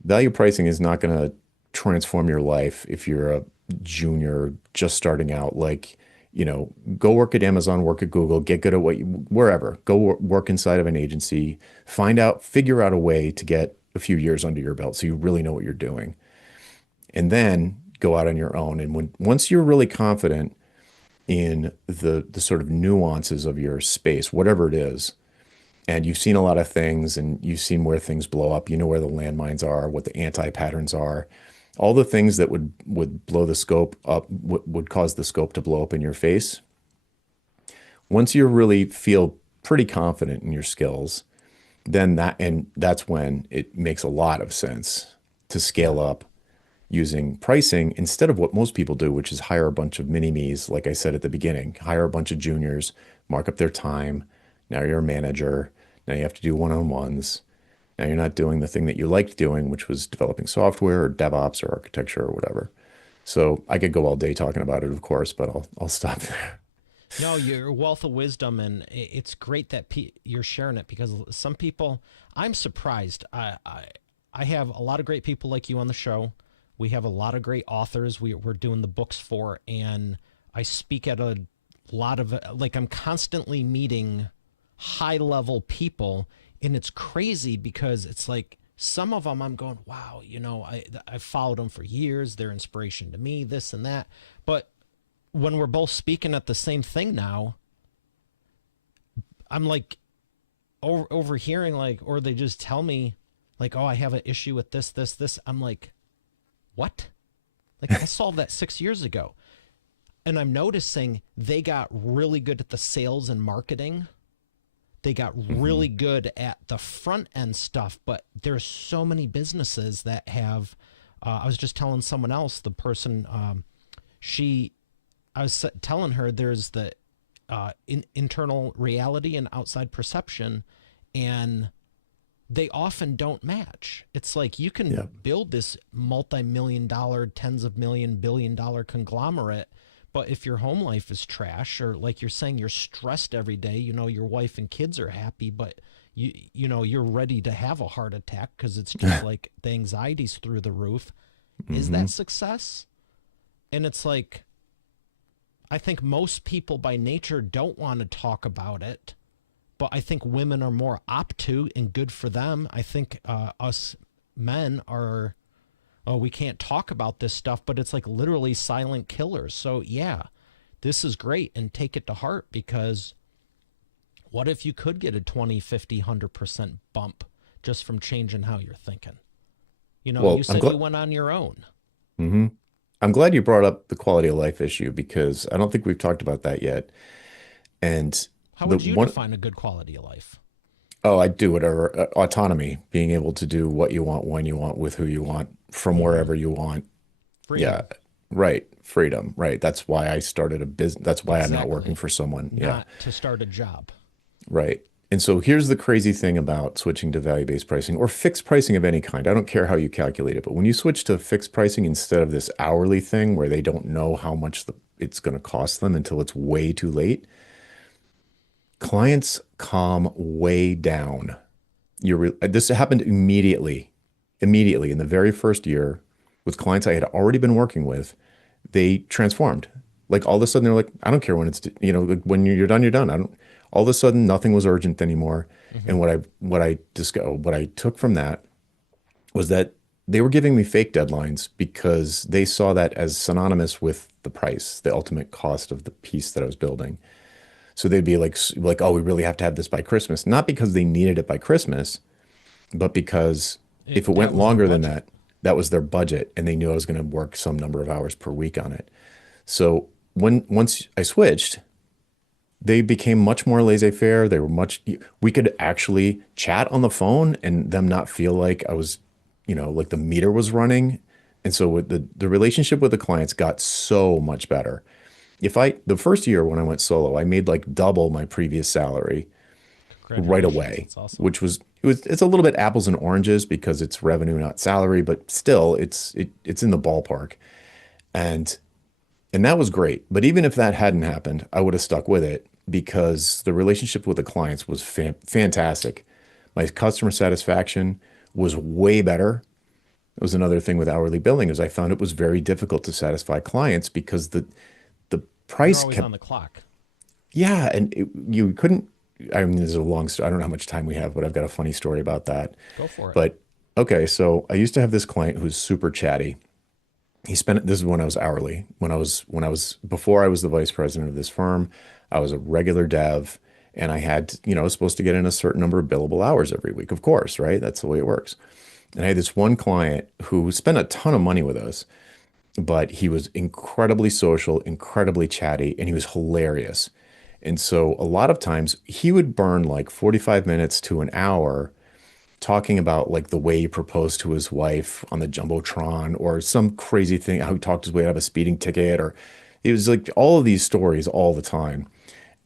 Value pricing is not going to transform your life if you're a junior just starting out. Like, go work at Amazon, work at Google, get good at wherever. Go work inside of an agency, figure out a way to get a few years under your belt so you really know what you're doing. And then go out on your own. And once you're really confident in the sort of nuances of your space, whatever it is, and you've seen a lot of things and you've seen where things blow up, you know where the landmines are, what the anti-patterns are, all the things that would blow the scope up, would cause the scope to blow up in your face. Once you really feel pretty confident in your skills, then that's when it makes a lot of sense to Yeah. scale up using pricing instead of what most people do, which is hire a bunch of mini-me's, like I said at the beginning, hire a bunch of juniors, mark up their time. Now you're a manager. Now you have to do one-on-ones. Now you're not doing the thing that you liked doing, which was developing software or DevOps or architecture or whatever. So I could go all day talking about it, of course, but I'll stop there. No, your wealth of wisdom, and it's great that you're sharing it because some people, I'm surprised. I have a lot of great people like you on the show. We have a lot of great authors we're doing the books for, and I speak at a lot of, like, I'm constantly meeting high level people, and it's crazy because it's like some of them I'm going, wow, I've followed them for years. They're inspiration to me, this and that. But when we're both speaking at the same thing now, I'm like overhearing, like, or they just tell me like, oh, I have an issue with this. I'm like, what? Like, I solved that 6 years ago. And I'm noticing they got really good at the sales and marketing. They got really Mhm. good at the front end stuff, but there's so many businesses that have. I was just telling someone else, the person, she I was telling her there's the internal reality and outside perception, and they often don't match. It's like you can Yeah. build this multi-million dollar, tens of million, billion-dollar conglomerate, but if your home life is trash, or like you're saying, you're stressed every day, your wife and kids are happy, but you're ready to have a heart attack because it's just like the anxiety's through the roof. Is Hmm. that success? And it's like, I think most people by nature don't want to talk about it, but I think women are more apt to, and good for them. I think us men are, oh, we can't talk about this stuff, but it's like literally silent killers. So, yeah, this is great, and take it to heart, because what if you could get a 20, 50, 100% bump just from changing how you're thinking? You Well, I'm said glad. you went on your own. Hmm. I'm glad you brought up the quality of life issue because I don't think we've talked about that yet. And How the would you one, define a good quality of life? oh, I do whatever. Autonomy, being able to do what you want, when you want, with who you want, from Mm-hmm. wherever you want. Yeah, Freedom. right. Freedom, right. That's why I started a business. That's why I'm not working Exactly. for someone. Yeah, Not to start a job. right. And so here's the crazy thing about switching to value-based pricing or fixed pricing of any kind. I don't care how you calculate it, but when you switch to fixed pricing instead of this hourly thing where they don't know how much it's going to cost them until it's way too late, clients calm way down. This happened immediately in the very first year with clients I had already been working with. They transformed. Like all of a sudden they're like, I don't care when like when you're done, you're done. I don't. All of a sudden nothing was urgent anymore. Mm-hmm. And what I took from that was that they were giving me fake deadlines because they saw that as synonymous with the price, the ultimate cost of the piece that I was building. So they'd be like, oh, we really have to have this by Christmas. Not because they needed it by Christmas, but because if it That went was their longer than budget. that, that was their budget, and they knew I was going to work some number of hours per week on it. So once I switched, they became much more laissez-faire. They were much, we could actually chat on the phone and them not feel like I was, like the meter was running. And so with the relationship with the clients got so much better. The first year when I went solo, I made like double my previous salary right Congratulations. away, That's awesome. it's a little bit apples and oranges because it's revenue, not salary, but still it's in the ballpark. And and that was great. But even if that hadn't happened, I would have stuck with it because the relationship with the clients was fantastic. My customer satisfaction was way better. It was another thing with hourly billing is I found it was very difficult to satisfy clients because the You're price always kept, on the clock. yeah, and you couldn't. I mean, there's a long story. I don't know how much time we have, but I've got a funny story about that. Go for it. But okay, so I used to have this client who's super chatty. This is when I was hourly. When I was before I was the vice president of this firm, I was a regular dev and I had, I was supposed to get in a certain number of billable hours every week, of course, right? That's the way it works. And I had this one client who spent a ton of money with us, but he was incredibly social, incredibly chatty, and he was hilarious. And so a lot of times he would burn like 45 minutes to an hour talking about like the way he proposed to his wife on the Jumbotron or some crazy thing, how he talked his way out of a speeding ticket, or it was like all of these stories all the time.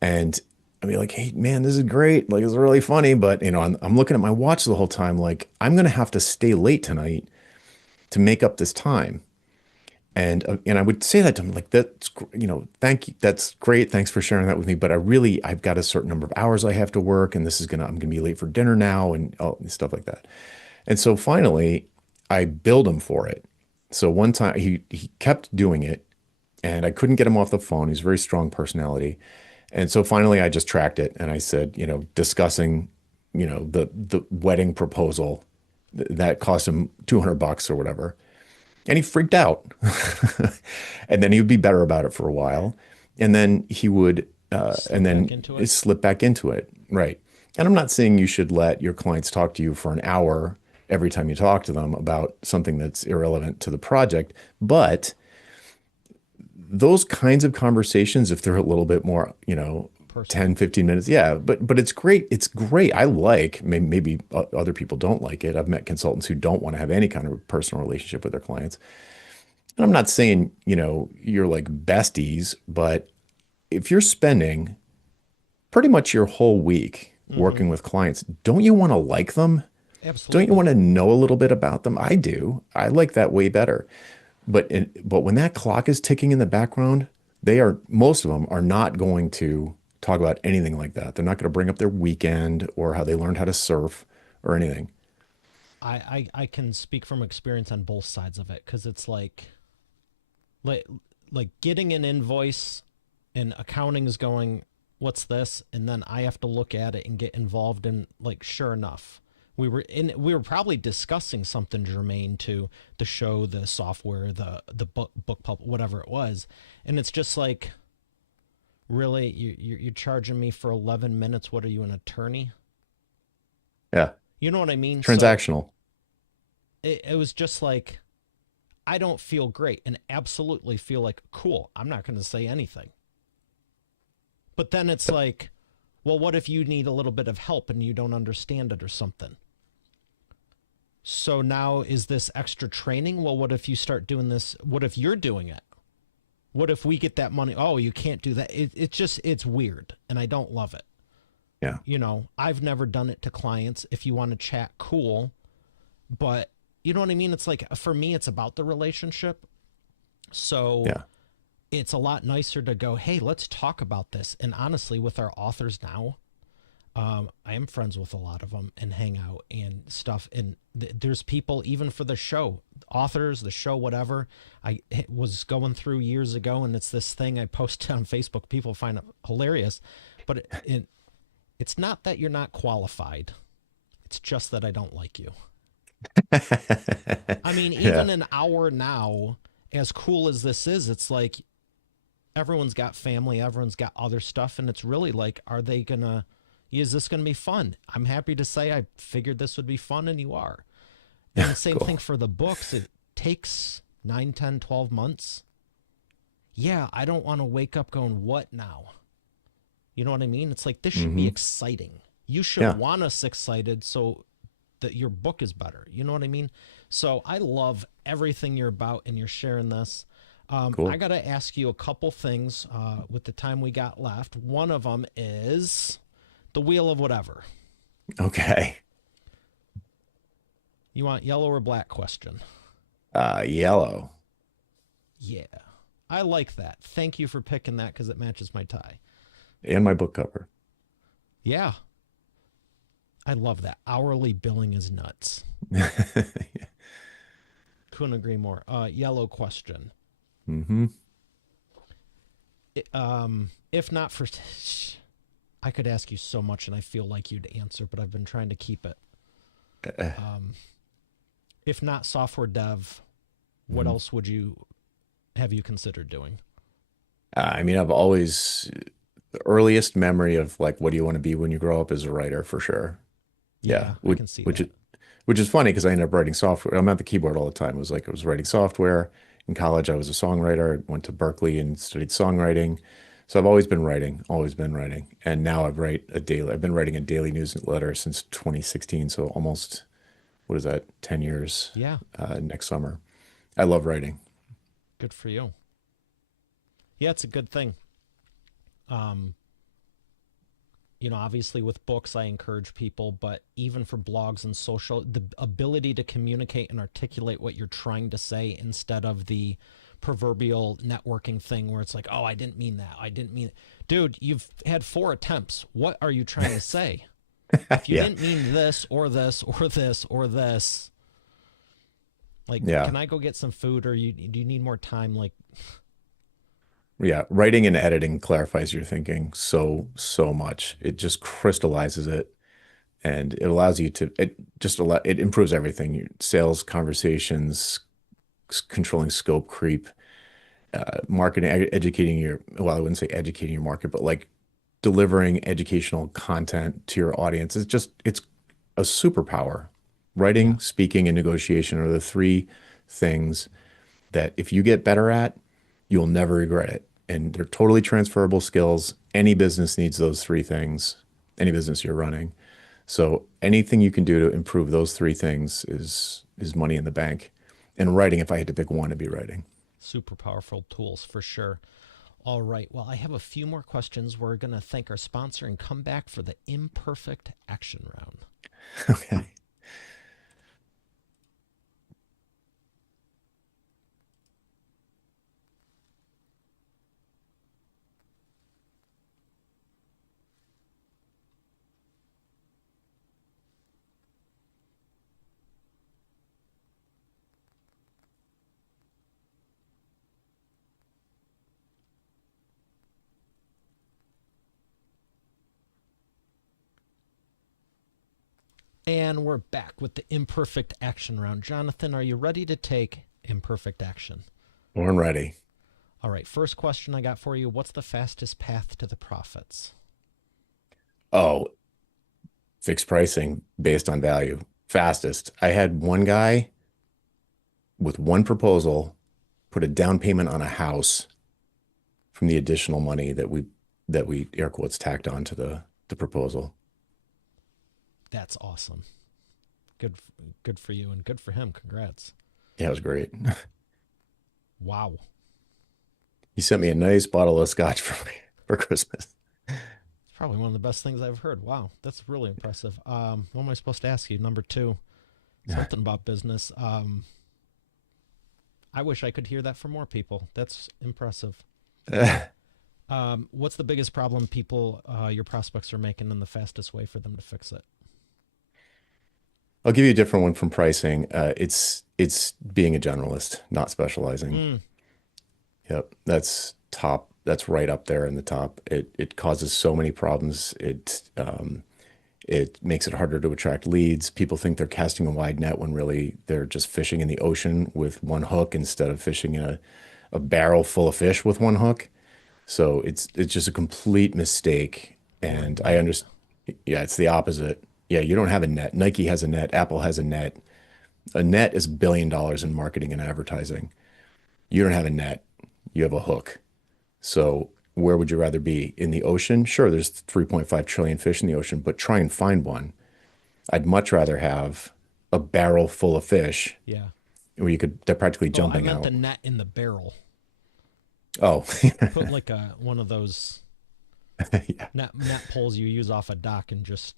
And I'd be like, hey, man, this is great. Like, it's really funny. But, I'm looking at my watch the whole time. Like, I'm going to have to stay late tonight to make up this time. And I would say that to him, like, thank you. That's great. Thanks for sharing that with me. But I've got a certain number of hours I have to work, and I'm gonna be late for dinner now, and all stuff like that. And so finally, I billed him for it. So one time he kept doing it, and I couldn't get him off the phone. He's a very strong personality, and so finally I just tracked it, and I said, discussing, the wedding proposal that cost him $200 or whatever. And he freaked out. And then he would be better about it for a while. And then and Slip back then into it. slip back into it. Right. And I'm not saying you should let your clients talk to you for an hour every time you talk to them about something that's irrelevant to the project. But those kinds of conversations, if they're a little bit more, Personal. 10, 15 minutes. Yeah, but it's great. It's great. I like, maybe other people don't like it. I've met consultants who don't want to have any kind of personal relationship with their clients. And I'm not saying, you're like besties, but if you're spending pretty much your whole week Hmm. working with clients, don't you want to like them? Don't you Absolutely. want to know a little bit about them? I do. I like that way better. But when that clock is ticking in the background, most of them are not going to talk about anything like that. They're not going to bring up their weekend or how they learned how to surf or anything. I can speak from experience on both sides of it because it's like like getting an invoice and accounting is going, what's this? And then I have to look at it and get involved in, like, sure enough. We were probably discussing something germane to the show, the software, the book pub, whatever it was. And it's just like, really, you're charging me for 11 minutes. What are you, an attorney? Yeah. You know what I mean? So Transactional. it was just like, I don't feel great and absolutely feel like, cool, I'm not going to say anything. But then it's like, well, what if you need a little bit of help and you don't understand it or something? So now is this extra training? Well, what if you start doing this? What if you're doing it? What if we get that money? Oh, you can't do that. It's weird and I don't love it. Yeah. I've never done it to clients. If you want to chat, cool. But you know what I mean? It's like, for me, it's about the relationship. So Yeah. it's a lot nicer to go, hey, let's talk about this. And honestly, with our authors now, I am friends with a lot of them and hang out and stuff. And there's people even for the show, authors, the show, whatever. Was going through years ago, and it's this thing I posted on Facebook. People find it hilarious, but it's not that you're not qualified. It's just that I don't like you. I mean, Yeah. even an hour now, as cool as this is, it's like everyone's got family, everyone's got other stuff, and it's really like, are they gonna? Is this gonna be fun? I'm happy to say I figured this would be fun, and you are. And same thing Cool. for the books. It takes 9, 10, 12 months. Yeah, I don't want to wake up going, what now? You know what I mean? It's like this should be Hmm. exciting. You should Yeah. want us excited so that your book is better. You know what I mean? So I love everything you're about and you're sharing this. I Cool. got to ask you a couple things with the time we got left. One of them is the wheel of whatever. Okay. You want yellow or black question? Yellow. Yeah. I like that. Thank you for picking that because it matches my tie. And my book cover. Yeah. I love that. Hourly billing is nuts. Couldn't agree more. Yellow question. Hmm. If not for, I could ask you so much, and I feel like you'd answer, but I've been trying to keep it. Um, if not software dev, what Mhm. else would you have you considered doing? I mean, I've always the earliest memory of like, what do you want to be when you grow up is a writer for sure. Yeah, Yeah, I can see which that. is which is funny because I ended up writing software. I'm at the keyboard all the time. It was like I was writing software. In college, I was a songwriter. I went to Berkeley and studied songwriting. So I've always been writing, always been writing. And now I've been writing a daily newsletter since 2016. So almost, what is that, 10 years Yeah, next summer. I love writing. good for you. Yeah, it's a good thing. Um, obviously with books, I encourage people, but even for blogs and social, the ability to communicate and articulate what you're trying to say instead of the proverbial networking thing where it's like, oh, I didn't mean that. I didn't mean it. Dude, you've had 4 attempts. What are you trying to say? If you Yeah. didn't mean this or this or this or this, like, Yeah. can I go get some food or do you need more time? Like, Yeah. Writing and editing clarifies your thinking so much. It just crystallizes it and it allows you to, it improves everything. Your sales, conversations, controlling scope creep, marketing, educating well, I wouldn't say educating your market, but like delivering educational content to your audience. It's a superpower. yeah, Writing, speaking, and negotiation are the three things that if you get better at, you'll never regret it. And they're totally transferable skills. Any business needs those three things, any business you're running. So anything you can do to improve those three things is money in the bank. And writing, if I had to pick one, it'd be writing. super powerful tools for sure. All right. Well, I have a few more questions. We're going to thank our sponsor and come back for the imperfect action round. Okay. And we're back with the imperfect action round. Jonathan, are you ready to take imperfect action? Born ready. All right. First question I got for you. What's the fastest path to the profits? Oh, fixed pricing based on value. Fastest. I had one guy with one proposal put a down payment on a house from the additional money that we air quotes tacked onto the proposal. That's awesome. Good, good for you and good for him. Congrats. Yeah, it was great. Wow. He sent me a nice bottle of scotch for Christmas. It's probably one of the best things I've heard. Wow. That's really impressive. What am I supposed to ask you? Number two, something about business. I wish I could hear that from more people. That's impressive. What's the biggest problem people, your prospects, are making, and the fastest way for them to fix it? I'll give you a different one from pricing. It's being a generalist, not specializing. Mm, Yep, that's top. That's right up there in the top. It causes so many problems. It makes it harder to attract leads. People think they're casting a wide net when really they're just fishing in the ocean with one hook instead of fishing in a barrel full of fish with one hook. So it's just a complete mistake. Right, And I right. understand. Yeah, it's the opposite. Yeah, you don't have a net. Nike has a net. Apple has a net. A net is $1 billion in marketing and advertising. You don't have a net. You have a hook. So where would you rather be? In the ocean? Sure, there's 3.5 trillion fish in the ocean, but try and find one. I'd much rather have a barrel full of fish Yeah. where they're practically Oh, I jumping meant the out. net in the barrel. Oh, Put like a one of those yeah. net poles you use off a dock and just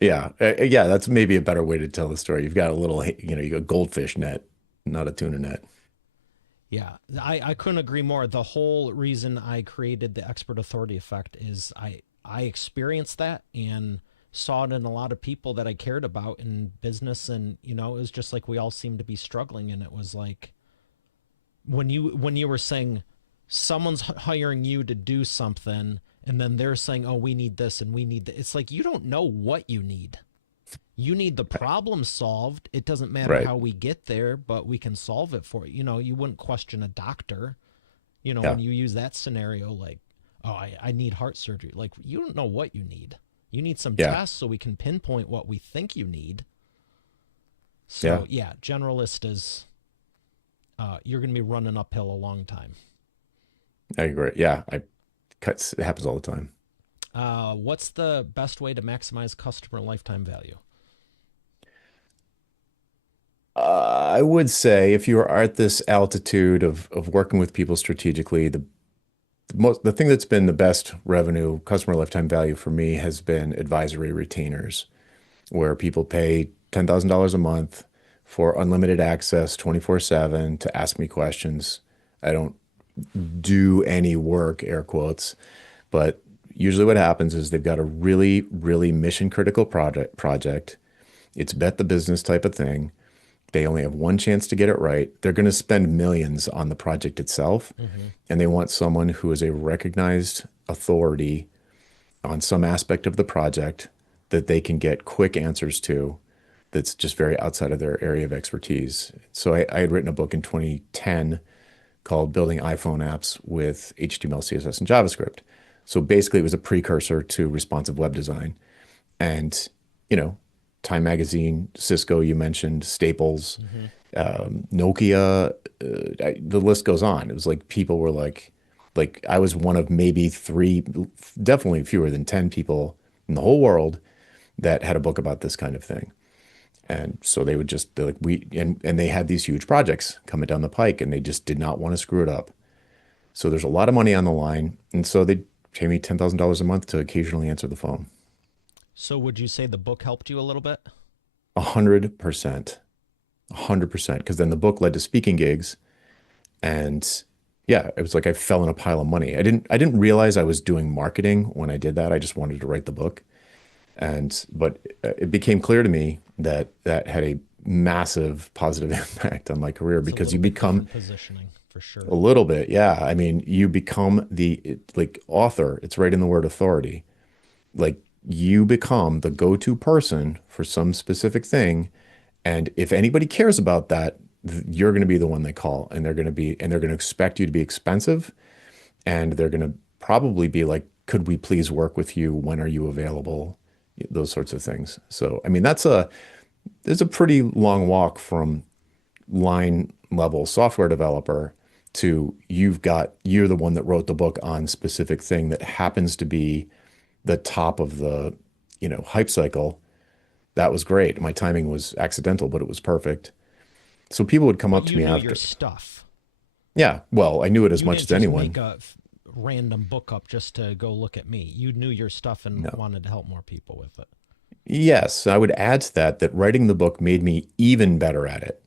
Yeah. Yeah. That's maybe a better way to tell the story. You've got a little, you got a goldfish net, not a tuna net. yeah. I couldn't agree more. The whole reason I created the expert authority effect is I experienced that and saw it in a lot of people that I cared about in business, and it was just like we all seemed to be struggling, and it was like when you were saying someone's hiring you to do something and then they're saying, "Oh, we need this and we need that." It's like you don't know what you need. You need the problem solved. It doesn't matter Right. how we get there, but we can solve it for you. You wouldn't question a doctor, Yeah. when you use that scenario, like, "Oh, I need heart surgery." Like, you don't know what you need. You need some Yeah. tests so we can pinpoint what we think you need. Yeah. So, yeah, generalist is, you're going to be running uphill a long time. I agree. Yeah. It happens all the time. What's the best way to maximize customer lifetime value? I would say if you are at this altitude of working with people strategically, the thing that's been the best revenue customer lifetime value for me has been advisory retainers, where people pay $10,000 a month for unlimited access 24/7 to ask me questions. I don't do any work, air quotes, but usually what happens is they've got a really, really mission critical project. It's bet the business type of thing. They only have one chance to get it right. They're going to spend millions on the project itself, Mm-hmm. and they want someone who is a recognized authority on some aspect of the project that they can get quick answers to that's just very outside of their area of expertise. So I had written a book in 2010 called Building iPhone Apps with HTML, CSS, and JavaScript. So basically, it was a precursor to responsive web design. And, you know, Time Magazine, Cisco, you mentioned, Staples, Mm-hmm. Nokia, the list goes on. It was like people were like I was one of maybe three, definitely fewer than 10 people in the whole world that had a book about this kind of thing. And so they're like, and they had these huge projects coming down the pike and they just did not want to screw it up. So there's a lot of money on the line. And so they pay me $10,000 a month to occasionally answer the phone. So, would you say the book helped you a little bit? 100%. 100%. Because then the book led to speaking gigs. And yeah, it was like I fell in a pile of money. I didn't realize I was doing marketing when I did that. I just wanted to write the book. But it became clear to me that that had a massive positive impact on my career It's a because little you bit become different positioning for a sure. little bit, yeah. I mean, you become like author. It's right in the word authority. Like you become the go-to person for some specific thing. And if anybody cares about that, you're going to be the one they call, and they're going to expect you to be expensive, and they're going to probably be like, could we please work with you? When are you available? Those sorts of things. So, I mean, there's a pretty long walk from line level software developer to you're the one that wrote the book on specific thing that happens to be the top of the, hype cycle. That was great. My timing was accidental, but it was perfect. So people would come But up to you me knew your after. stuff. Yeah, well, I knew it as You much didn't as just make anyone. a random book up just to go look at me. You knew your stuff and No. wanted to help more people with it. Yes, I would add to that writing the book made me even better at it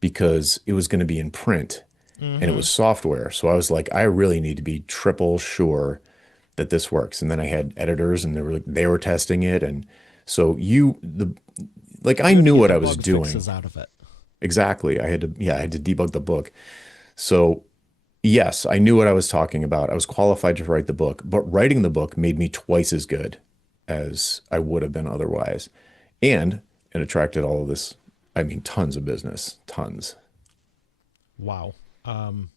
because it was going to be in print and it Mm-hmm. was software. So I was like, I really need to be triple sure that this works. And then I had editors and they were testing it. And so I You had to knew get what the I was bug doing. fixes out of it. Exactly. I had to debug the book. So yes, I knew what I was talking about. I was qualified to write the book, but writing the book made me twice as good as I would have been otherwise. And it attracted all of this, I mean, tons of business, tons. Wow. Um,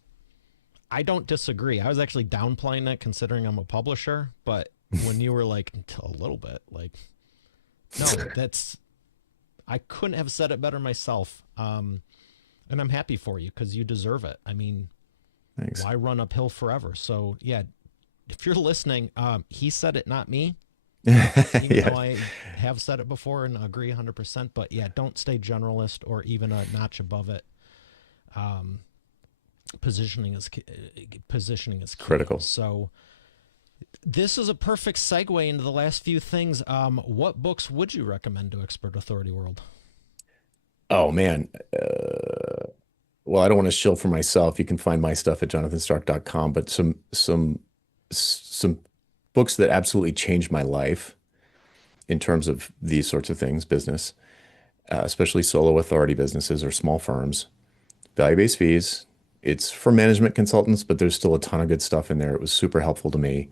I don't disagree. I was actually downplaying it considering I'm a publisher, but when you were like a little bit, like, no, that's I couldn't have said it better myself. And I'm happy for you because you deserve it. I mean, Thanks. why run uphill forever? So yeah, if you're listening, he said it, not me. Even Yeah, though I have said it before and agree 100%. But yeah, don't stay generalist or even a notch above it. Um, positioning is key. critical. So this is a perfect segue into the last few things. What books would you recommend to Expert Authority World? Oh man. Well, I don't want to shill for myself. You can find my stuff at jonathanstark.com, but some books that absolutely changed my life in terms of these sorts of things, business, especially solo authority businesses or small firms. Value-based fees. It's for management consultants, but there's still a ton of good stuff in there. It was super helpful to me.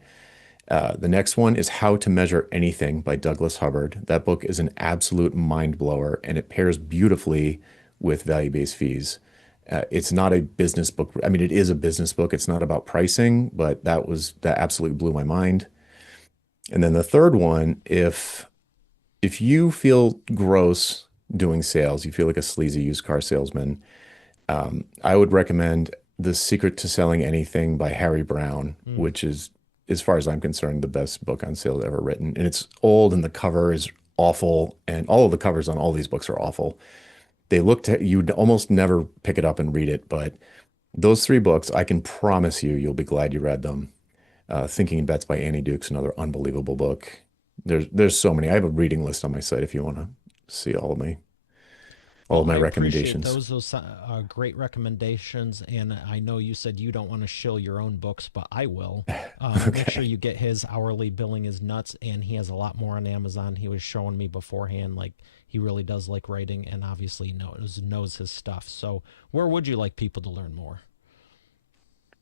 The next one is How to Measure Anything by Douglas Hubbard. That book is an absolute mind blower, and it pairs beautifully with value-based fees. It's not a business book. I mean, it is a business book. It's not about pricing, but that absolutely blew my mind. And then the third one, if you feel gross doing sales, you feel like a sleazy used car salesman, I would recommend The Secret to Selling Anything by Harry Brown, Mm. which is, as far as I'm concerned, the best book on sales ever written. And it's old and the cover is awful. And all of the covers on all these books are awful. You'd almost never pick it up and read it, but those three books, I can promise you, you'll be glad you read them. Thinking in Bets by Annie Duke's another unbelievable book. There's so many. I have a reading list on my site if you want to see all Well, of my I appreciate recommendations. those. Those great recommendations, and I know you said you don't want to shill your own books, but I will. Make sure Okay. you get his hourly billing is nuts, and he has a lot more on Amazon. He was showing me beforehand, like he really does like writing, and obviously knows his stuff. So, where would you like people to learn more?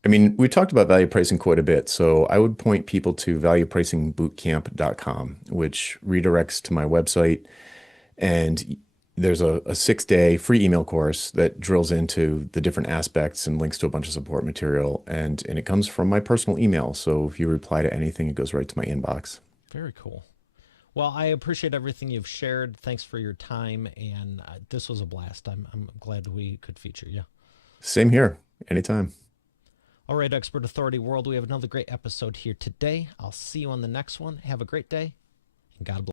I mean, we talked about value pricing quite a bit, so I would point people to valuepricingbootcamp.com, which redirects to my website. And there's a 6-day free email course that drills into the different aspects and links to a bunch of support material. And it comes from my personal email. So if you reply to anything, it goes right to my inbox. Very cool. Well, I appreciate everything you've shared. Thanks for your time, and this was a blast. I'm glad we could feature you. Same here. Anytime. All right, Expert Authority World, we have another great episode here today. I'll see you on the next one. Have a great day, and God bless.